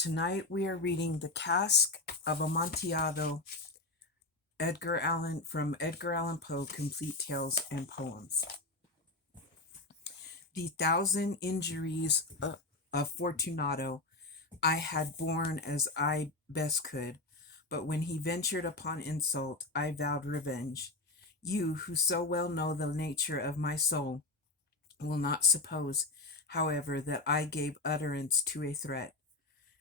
Tonight we are reading The Cask of Amontillado, from Edgar Allan Poe, Complete Tales and Poems. The thousand injuries of Fortunato I had borne as I best could, but when he ventured upon insult, I vowed revenge. You, who so well know the nature of my soul, will not suppose, however, that I gave utterance to a threat.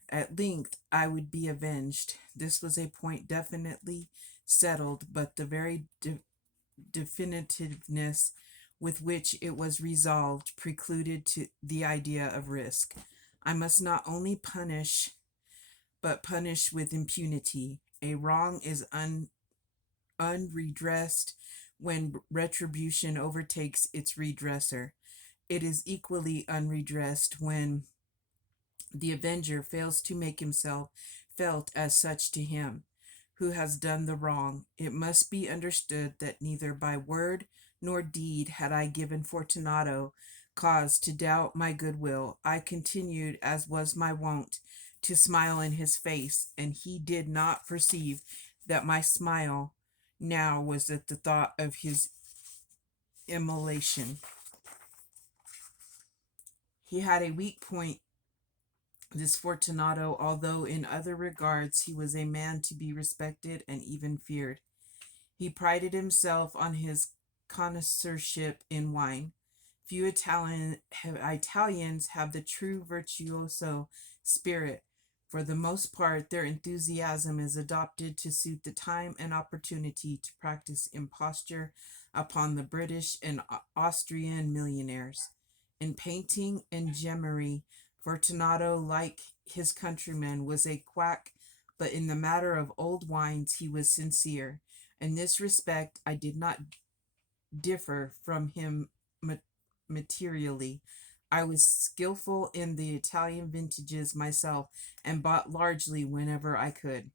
At length I would be avenged. This was a point definitely settled, but the very definitiveness with which it was resolved precluded to the idea of risk. I must not only punish, but punish with impunity. A wrong is unredressed when retribution overtakes its redresser. It is equally unredressed when the avenger fails to make himself felt as such to him who has done the wrong. It must be understood that neither by word nor deed had I given Fortunato cause to doubt my goodwill. I continued, as was my wont, to smile in his face, and he did not perceive that my smile now was at the thought of his immolation. He had a weak point, this Fortunato, although in other regards he was a man to be respected and even feared. He prided himself on his connoisseurship in wine. Few Italians have the true virtuoso spirit. For the most part, their enthusiasm is adopted to suit the time and opportunity to practice imposture upon the British and Austrian millionaires. In painting and gemmery, Fortunato, like his countrymen, was a quack, but in the matter of old wines he was sincere. In this respect I did not differ from him materially. I was skillful in the Italian vintages myself, and bought largely whenever I could.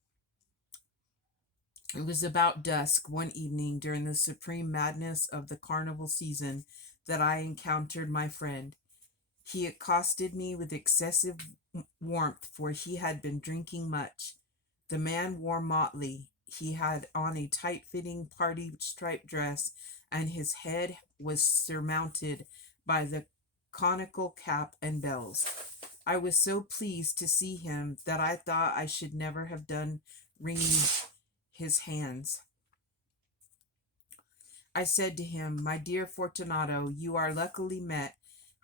It was about dusk one evening during the supreme madness of the carnival season that I encountered my friend. He accosted me with excessive warmth, for he had been drinking much. The man wore motley. He had on a tight-fitting party striped dress, and his head was surmounted by the conical cap and bells. I was so pleased to see him that I thought I should never have done wringing his hands. I said to him, "My dear Fortunato, you are luckily met.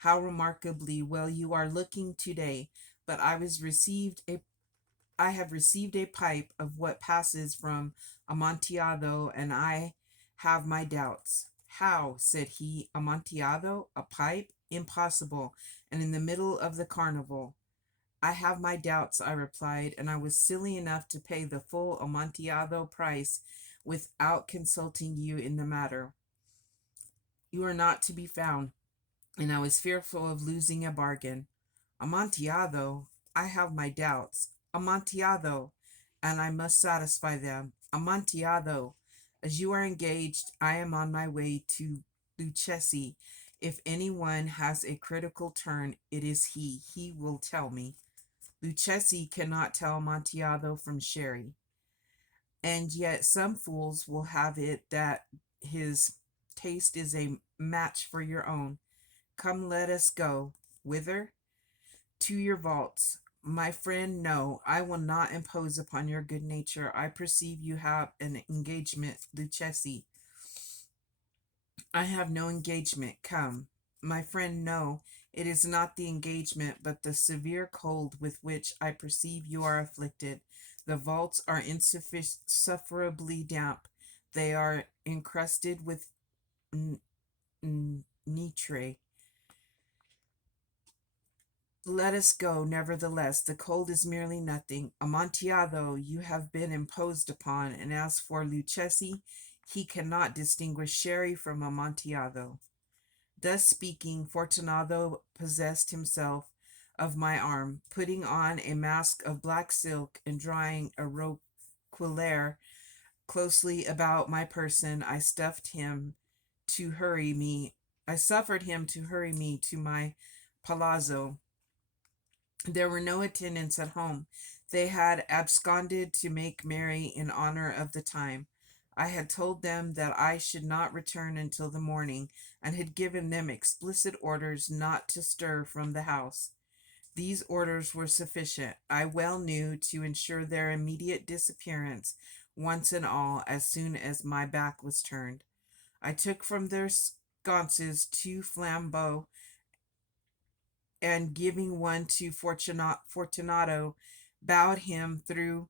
How remarkably well you are looking today! But I have received a pipe of what passes from Amontillado, and I have my doubts." "How?" said he. "Amontillado? A pipe? Impossible, and in the middle of the carnival." "I have my doubts," I replied, "and I was silly enough to pay the full Amontillado price without consulting you in the matter. You are not to be found, and I was fearful of losing a bargain." "Amontillado? I have my doubts. Amontillado, and I must satisfy them. Amontillado. As you are engaged, I am on my way to Lucchesi. If any one has a critical turn, it is he. He will tell me. Lucchesi cannot tell Amontillado from sherry. And yet some fools will have it that his taste is a match for your own. Come, let us go." "Whither?" "To your vaults." "My friend, no, I will not impose upon your good nature. I perceive you have an engagement, Lucchesi." "I have no engagement. Come." "My friend, no, it is not the engagement, but the severe cold with which I perceive you are afflicted. The vaults are insufferably damp. They are encrusted with nitre. Let us go, nevertheless. The cold is merely nothing. Amontillado, you have been imposed upon, and as for Lucchesi, he cannot distinguish sherry from Amontillado." Thus speaking, Fortunato possessed himself of my arm. Putting on a mask of black silk and drawing a roquelaire closely about my person, I suffered him to hurry me to my palazzo. There were no attendants at home. They had absconded to make merry in honor of the time. I had told them that I should not return until the morning, and had given them explicit orders not to stir from the house. These orders were sufficient, I well knew, to ensure their immediate disappearance, once and all, as soon as my back was turned. I took from their sconces 2 flambeaux, and giving one to Fortunato, bowed him through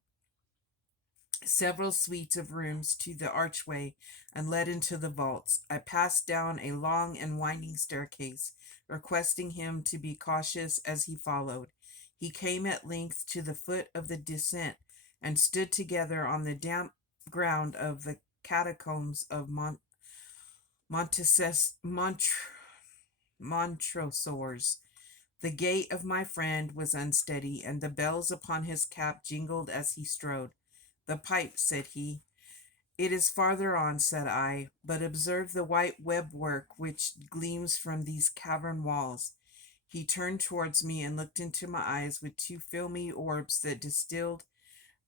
several suites of rooms to the archway, and led into the vaults. I passed down a long and winding staircase, requesting him to be cautious as he followed. He came at length to the foot of the descent, and stood together on the damp ground of the catacombs of Montesinos. Montrosors. The gait of my friend was unsteady, and the bells upon his cap jingled as he strode. "The pipe," said he. "It is farther on," said I, "but observe the white web work which gleams from these cavern walls." He turned towards me and looked into my eyes with 2 filmy orbs that distilled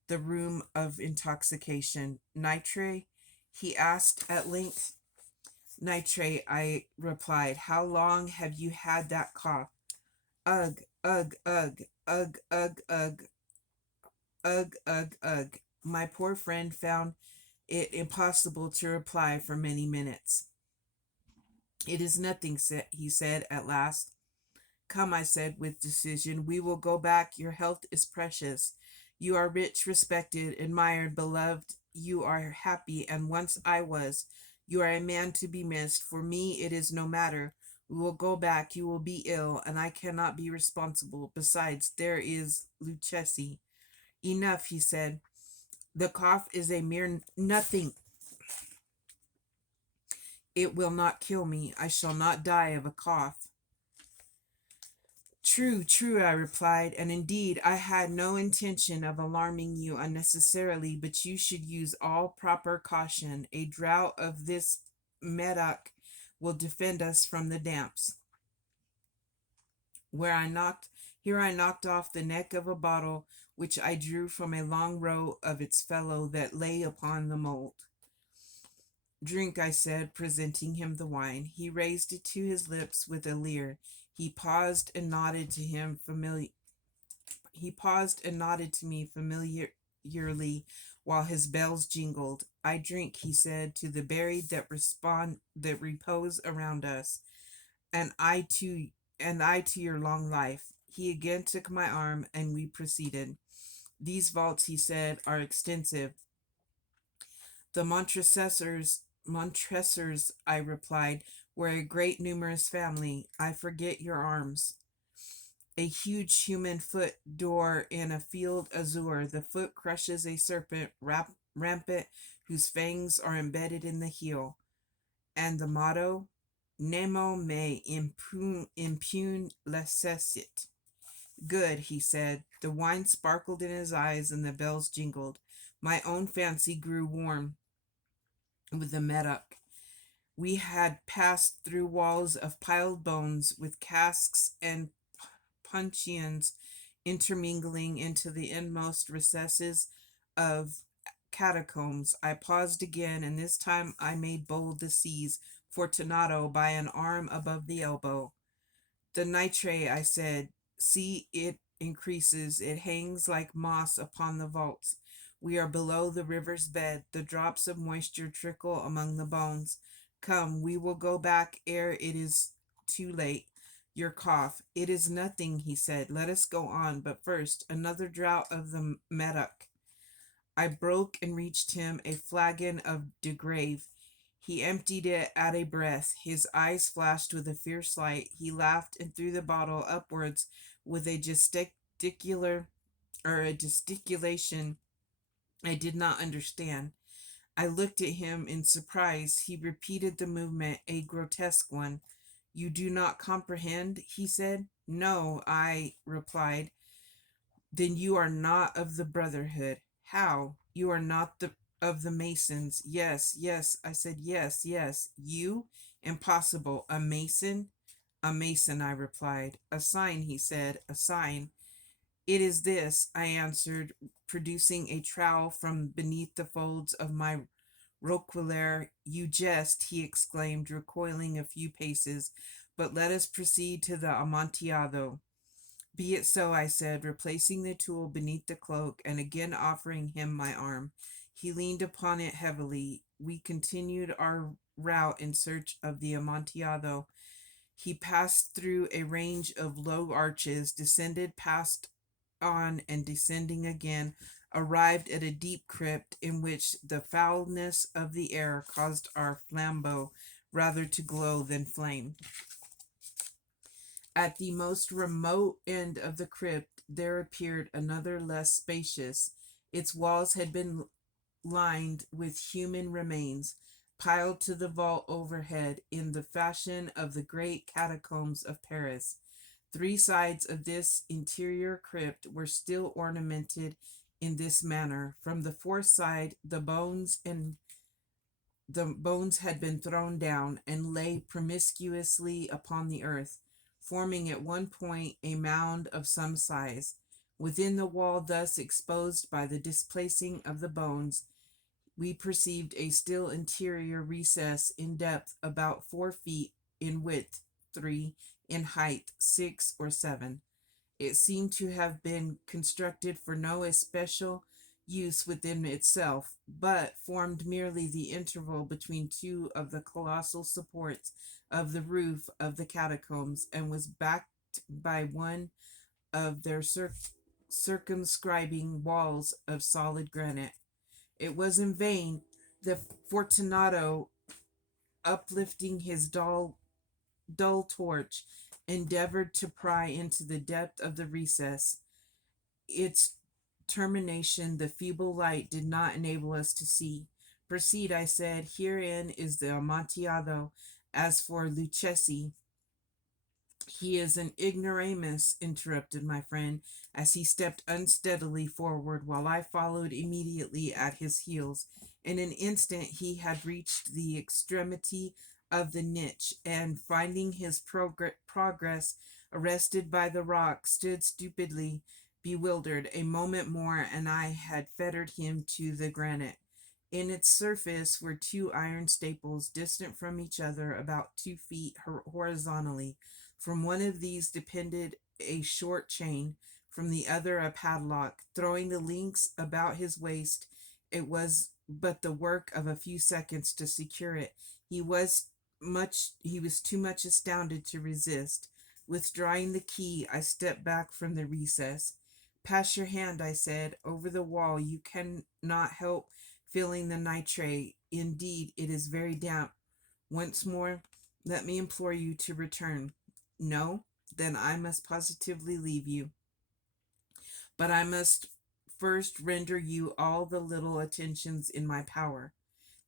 the rheum of intoxication. "Nitre?" he asked at length. "Nitrate," I replied. "How long have you had that cough?" "Ugh, ugh, ugh, ugh, ugh, ugh, ugh, ugh, ugh." My poor friend found it impossible to reply for many minutes. "It is nothing," he said at last. "Come," I said with decision, "we will go back. Your health is precious. You are rich, respected, admired, beloved. You are happy, and once I was. You are a man to be missed. For me, it is no matter. We will go back. You will be ill, and I cannot be responsible. Besides, there is Luchesi." "Enough," he said. "The cough is a mere nothing. It will not kill me. I shall not die of a cough." "True, true," I replied, "and indeed I had no intention of alarming you unnecessarily, but you should use all proper caution. A draught of this medoc will defend us from the damps." Where I knocked Here I knocked off the neck of a bottle which I drew from a long row of its fellow that lay upon the mould. "Drink," I said, presenting him the wine. He raised it to his lips with a leer. He paused and nodded to me familiarly while his bells jingled. "I drink," he said, "to the buried that repose around us, and I to your long life." He again took my arm, and we proceeded. "These vaults," he said, "are extensive." "The Montresors," I replied, "were a great numerous family. I forget your arms." "A huge human foot d'or in a field azure. The foot crushes a serpent rampant whose fangs are embedded in the heel." "And the motto?" "Nemo me impune lacessit." "Good," he said. The wine sparkled in his eyes, and the bells jingled. My own fancy grew warm with the medoc. We had passed through walls of piled bones, with casks and puncheons intermingling into the inmost recesses of catacombs. I paused again, and this time I made bold to seize Fortunato by an arm above the elbow. "The nitre," I said. "See, it increases. It hangs like moss upon the vaults. We are below the river's bed. The drops of moisture trickle among the bones. Come, we will go back ere it is too late. Your cough." "It is nothing," he said. "Let us go on. But first, another draught of the medoc." I broke and reached him a flagon of de Grave. He emptied it at a breath. His eyes flashed with a fierce light. He laughed and threw the bottle upwards with a gesticulation I did not understand. I looked at him in surprise. He repeated the movement, a grotesque one. "You do not comprehend?" he said. "No," I replied. "Then you are not of the Brotherhood." "How? You are not of the Masons?" "Yes, yes," I said. "Yes, yes. You? Impossible. A Mason?" "A Mason," I replied. "A sign," he said. "A sign." It is this, I answered, producing a trowel from beneath the folds of my roquelaire. You jest, he exclaimed, recoiling a few paces, but let us proceed to the Amontillado. Be it so, I said, replacing the tool beneath the cloak and again offering him my arm. He leaned upon it heavily. We continued our route in search of the Amontillado. He passed through a range of low arches, descended, passed on, and descending again, arrived at a deep crypt in which the foulness of the air caused our flambeau rather to glow than flame. At the most remote end of the crypt there appeared another less spacious. Its walls had been lined with human remains, piled to the vault overhead in the fashion of the great catacombs of Paris. Three sides of this interior crypt were still ornamented in this manner. From the fourth side, the bones had been thrown down and lay promiscuously upon the earth, forming at one point a mound of some size. Within the wall thus exposed by the displacing of the bones, we perceived a still interior recess in depth about 4 feet, in width 3, in height 6 or 7. It seemed to have been constructed for no especial use within itself, but formed merely the interval between two of the colossal supports of the roof of the catacombs, and was backed by one of their circumscribing walls of solid granite. It was in vain that Fortunato, uplifting his dull torch, endeavored to pry into the depth of the recess. Its termination the feeble light did not enable us to see. Proceed, I said. Herein is the Amontillado. As for Luchesi, he is an ignoramus, interrupted my friend, as he stepped unsteadily forward, while I followed immediately at his heels. In an instant he had reached the extremity of the niche, and finding his progress arrested by the rock, stood stupidly bewildered. A moment more, and I had fettered him to the granite. In its surface were two iron staples, distant from each other about 2 feet horizontally. From one of these depended a short chain, from the other a padlock. Throwing the links about his waist, it was but the work of a few seconds to secure it. He was too much astounded to resist. Withdrawing the key, I stepped back from the recess. Pass your hand, I said, over the wall. You cannot help feeling the nitrate. Indeed, it is very damp. Once more, let me implore you to return. No? Then I must positively leave you. But I must first render you all the little attentions in my power.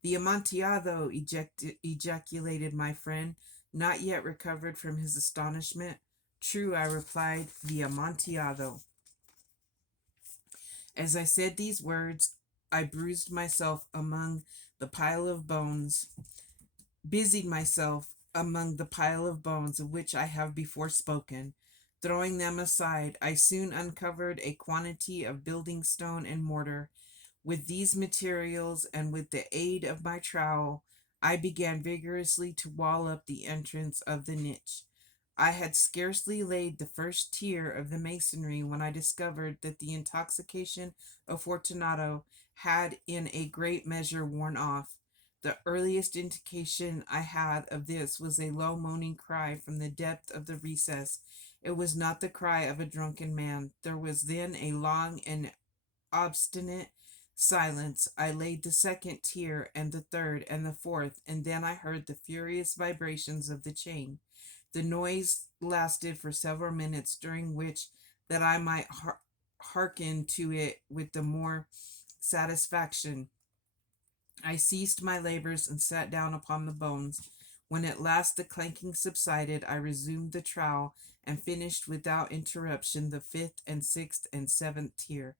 The Amontillado, ejaculated my friend, not yet recovered from his astonishment. True, I replied, the Amontillado. As I said these words, I bruised myself among the pile of bones, busied myself among the pile of bones of which I have before spoken. Throwing them aside, I soon uncovered a quantity of building stone and mortar. With these materials, and with the aid of my trowel, I began vigorously to wall up the entrance of the niche. I had scarcely laid the first tier of the masonry when I discovered that the intoxication of Fortunato had in a great measure worn off. The earliest indication I had of this was a low moaning cry from the depth of the recess. It was not the cry of a drunken man. There was then a long and obstinate silence. I laid the second tier, and the third, and the fourth, and then I heard the furious vibrations of the chain. The noise lasted for several minutes, during which, that I might hearken to it with the more satisfaction, I ceased my labors and sat down upon the bones. When at last the clanking subsided, I resumed the trowel and finished without interruption the fifth and sixth and seventh tier.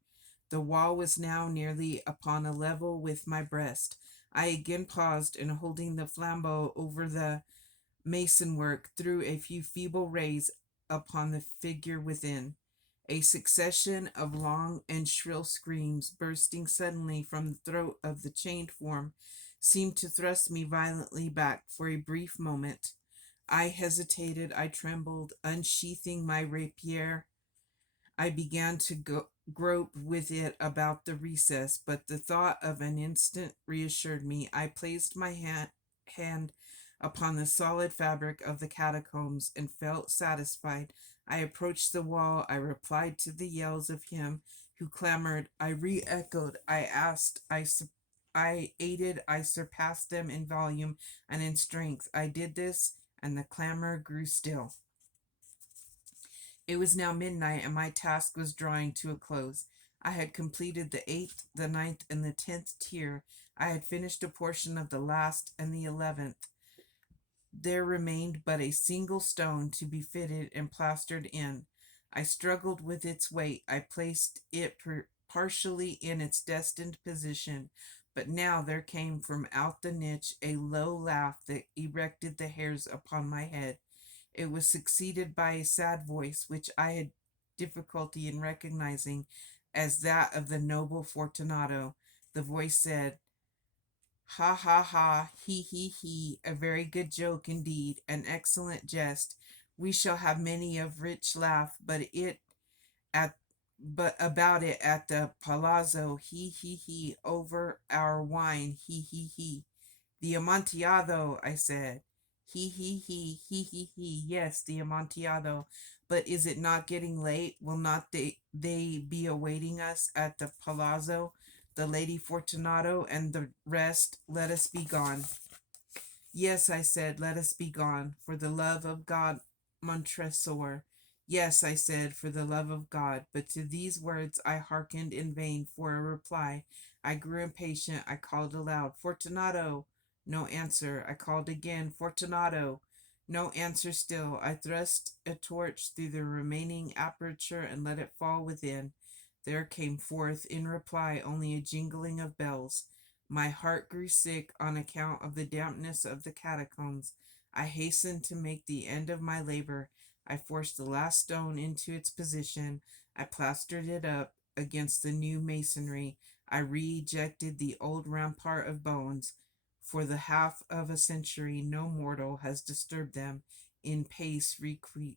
The wall was now nearly upon a level with my breast. I again paused, and holding the flambeau over the mason work, threw a few feeble rays upon the figure within. A succession of long and shrill screams, bursting suddenly from the throat of the chained form, seemed to thrust me violently back for a brief moment. I hesitated, I trembled, unsheathing my rapier. I began to grope with it about the recess, but the thought of an instant reassured me. I placed my hand upon the solid fabric of the catacombs and felt satisfied. I approached the wall. I replied to the yells of him who clamored. I re echoed. I asked. I aided. I surpassed them in volume and in strength. I did this, and the clamor grew still. It was now midnight, and my task was drawing to a close. I had completed the eighth, the ninth, and the 10th tier. I had finished a portion of the last and the 11th. There remained but a single stone to be fitted and plastered in. I struggled with its weight. I placed it partially in its destined position. But now there came from out the niche a low laugh that erected the hairs upon my head. It was succeeded by a sad voice, which I had difficulty in recognizing as that of the noble Fortunato. The voice said, "Ha ha ha, he, a very good joke indeed, an excellent jest. We shall have many a rich laugh, at but about it at the palazzo, he, over our wine, he. The Amontillado, I said. He, yes, the Amontillado. But is it not getting late? Will not they be awaiting us at the palazzo? The Lady Fortunato and the rest, let us be gone. Yes, I said, let us be gone, for the love of God, Montresor. Yes, I said, for the love of God. But to these words I hearkened in vain for a reply. I grew impatient. I called aloud, Fortunato. No answer. I called again, Fortunato. No answer still. I thrust a torch through the remaining aperture and let it fall within. There came forth in reply only a jingling of bells. My heart grew sick on account of the dampness of the catacombs. I hastened to make the end of my labor. I forced the last stone into its position. I plastered it up against the new masonry. I re-ejected the old rampart of bones. For the half of a century no mortal has disturbed them in pace requiescat.